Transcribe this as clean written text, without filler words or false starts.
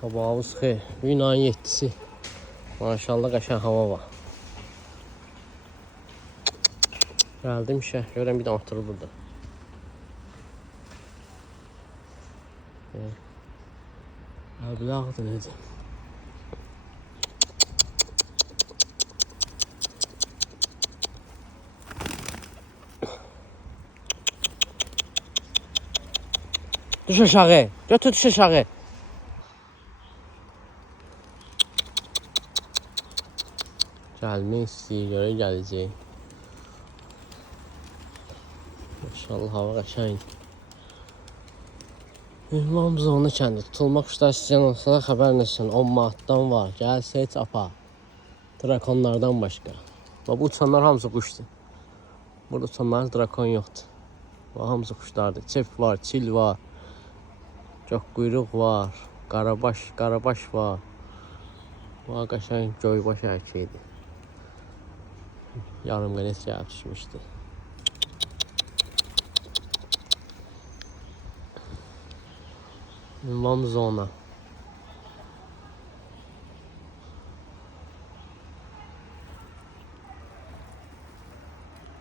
Sabahımız xeyir. Bugün ayın 7'si. Maşallah qəşəng hava var. Gəldim işə. Görəm bir də oturur burada. Əblağdır necə? Düş aşağı. Götür düş aşağı. Gəlmək istəyir, görə gələcək. Maşallah hava qəşəng. Ünvanımız onu kəndi. Tutulma quşlar istəyən olsa xəbər nesin? 10 manatdan var. Gəlsə heç apa. Drakonlardan başqa. Bu uçanlar hamısı quşdur. Burada uçanlar drakon yoxdur. Hamısı quşlardır. Çep var, çil var. Göqquyruq var. Qarabaş var. Bu qəşəng göybaş erkeğidir. Yarım qənet gəlib düşmüşdü. Ünvanımız ona.